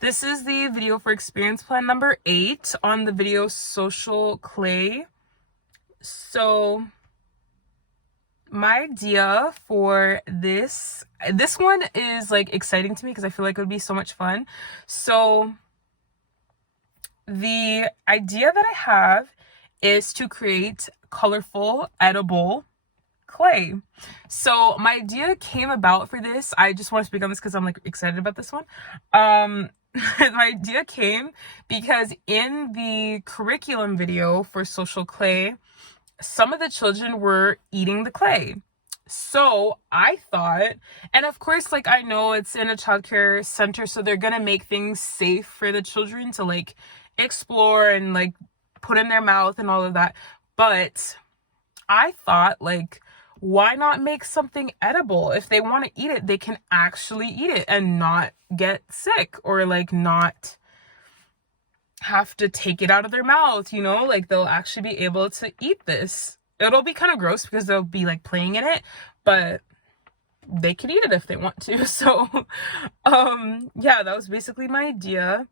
This is the video for experience plan number 8 on the video social clay. So my idea for this one is like exciting to me because I feel like it would be so much fun. So the idea that I have is to create colorful edible clay. So my idea came about for this. I just want to speak on this because I'm like excited about this one. My idea came because in the curriculum video for social clay, some of the children were eating the clay. So I thought, and of course, like I know it's in a childcare center, so they're gonna make things safe for the children to like explore and like put in their mouth and all of that. But I thought, like, why not make something edible? If they want to eat it, they can actually eat it and not get sick or like not have to take it out of their mouth, you know? Like they'll actually be able to eat this. It'll be kind of gross because they'll be like playing in it, but they can eat it if they want to. So yeah, that was basically my idea.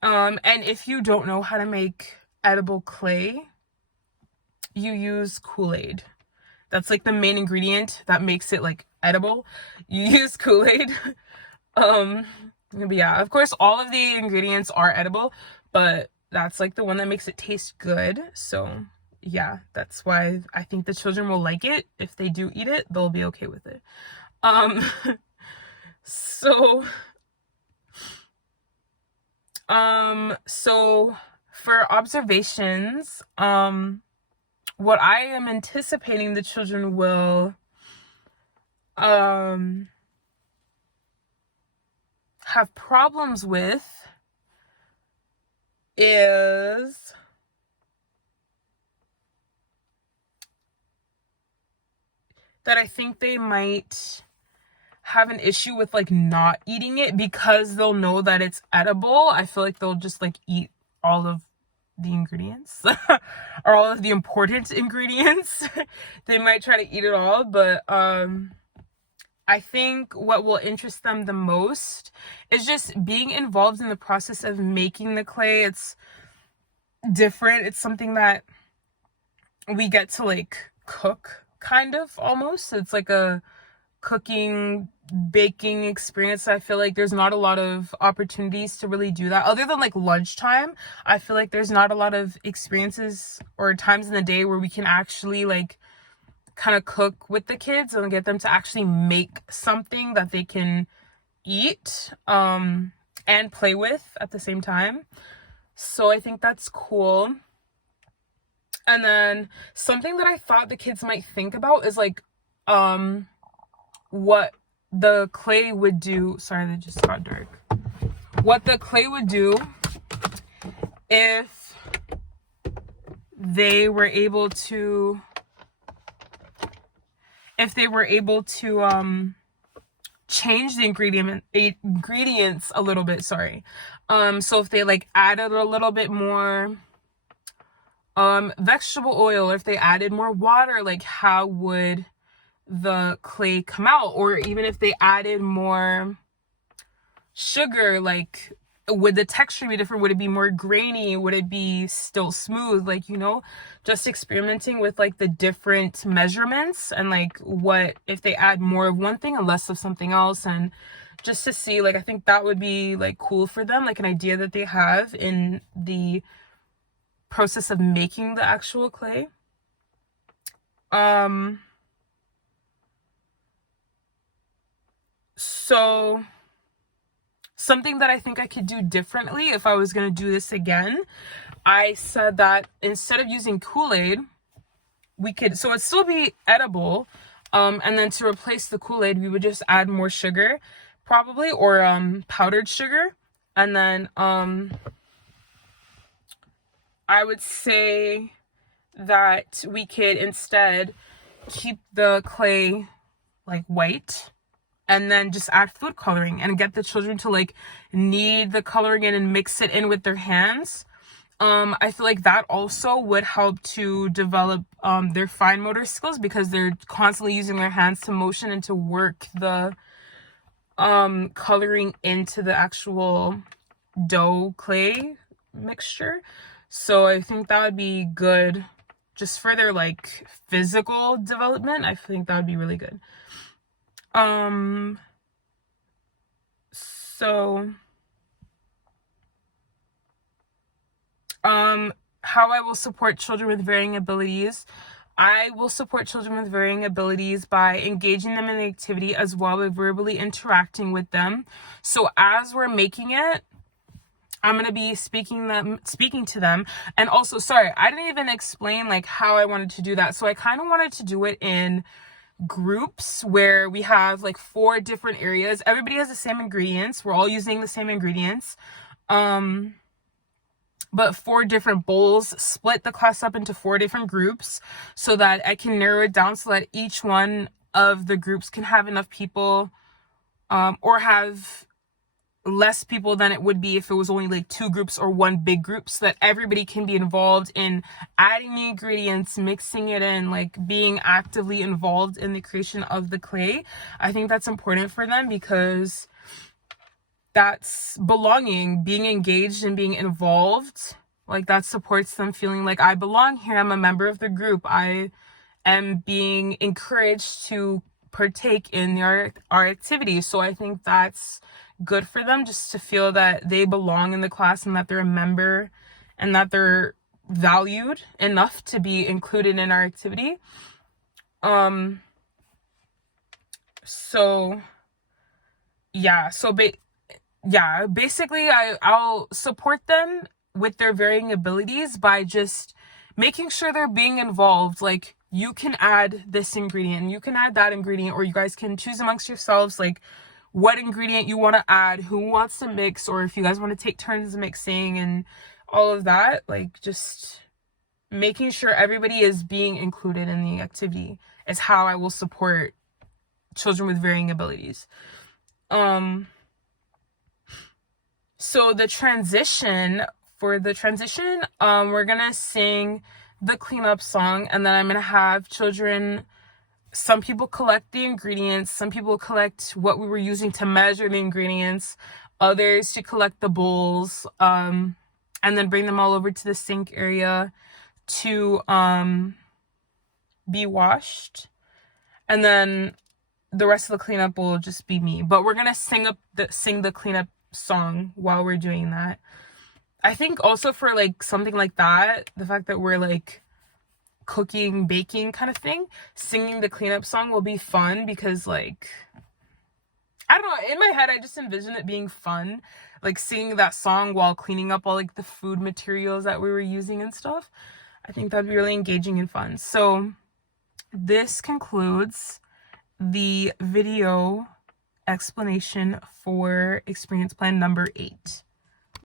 And if you don't know how to make edible clay, you use Kool-Aid. That's like the main ingredient that makes it like edible. You use Kool-Aid. But yeah, of course all of the ingredients are edible, but that's like the one that makes it taste good. So yeah, that's why I think the children will like it. If they do eat it, they'll be okay with it. So for observations, what I am anticipating the children will have problems with is that I think they might have an issue with like not eating it because they'll know that it's edible. I feel like they'll just like eat all of the ingredients or all of the important ingredients. They might try to eat it all, but I think what will interest them the most is just being involved in the process of making the clay. It's different. It's something that we get to like cook, kind of, almost. It's like a cooking, baking experience. I feel like there's not a lot of opportunities to really do that other than like lunchtime. I feel like there's not a lot of experiences or times in the day where we can actually like kind of cook with the kids and get them to actually make something that they can eat and play with at the same time. So I think that's cool. And then something that I thought the kids might think about is like what the clay would do. Sorry, that just got dark. What the clay would do if they were able to change the ingredients a little bit. Sorry. So if they like added a little bit more vegetable oil, or if they added more water, like how would the clay come out? Or even if they added more sugar, like would the texture be different? Would it be more grainy? Would it be still smooth? Like, you know, just experimenting with like the different measurements and like what if they add more of one thing and less of something else, and just to see, like, I think that would be like cool for them, like an idea that they have in the process of making the actual clay. So something that I think I could do differently if I was going to do this again, I said that instead of using Kool-Aid, we could, so it'd still be edible, and then to replace the Kool-Aid, we would just add more sugar, probably, or powdered sugar. And then I would say that we could instead keep the clay like white and then just add food coloring and get the children to like knead the coloring in and mix it in with their hands. I feel like that also would help to develop their fine motor skills because they're constantly using their hands to motion and to work the coloring into the actual dough clay mixture. So I think that would be good just for their like physical development. I think that would be really good. So how I will support children with varying abilities. I will support children with varying abilities by engaging them in the activity as well as verbally interacting with them. So as we're making it, I'm going to be speaking to them. And also, sorry, I didn't even explain like how I wanted to do that. So I kind of wanted to do it in groups where we have like 4 different areas. Everybody has the same ingredients. We're all using the same ingredients. But 4 different bowls. Split the class up into 4 different groups so that I can narrow it down so that each one of the groups can have enough people, or have less people than it would be if it was only like 2 groups or 1 big group, so that everybody can be involved in adding the ingredients, mixing it in, like being actively involved in the creation of the clay. I think that's important for them because that's belonging, being engaged and being involved. Like that supports them feeling like I belong here. I'm a member of the group. I am being encouraged to partake in our activities. So I think that's good for them, just to feel that they belong in the class and that they're a member and that they're valued enough to be included in our activity. So yeah, basically I'll support them with their varying abilities by just making sure they're being involved. Like, you can add this ingredient, you can add that ingredient, or you guys can choose amongst yourselves like what ingredient you want to add, who wants to mix, or if you guys want to take turns mixing and all of that. Like, just making sure everybody is being included in the activity is how I will support children with varying abilities. So the transition, we're gonna sing the cleanup song, and then I'm gonna have children, some people collect the ingredients, some people collect what we were using to measure the ingredients, others to collect the bowls, and then bring them all over to the sink area to be washed. And then the rest of the cleanup will just be me. But we're gonna sing the cleanup song while we're doing that. I think also for like something like that, the fact that we're like cooking, baking kind of thing, singing the cleanup song will be fun because, like, I don't know, in my head I just envision it being fun, like singing that song while cleaning up all like the food materials that we were using and stuff. I think that'd be really engaging and fun. So this concludes the video explanation for experience plan number 8.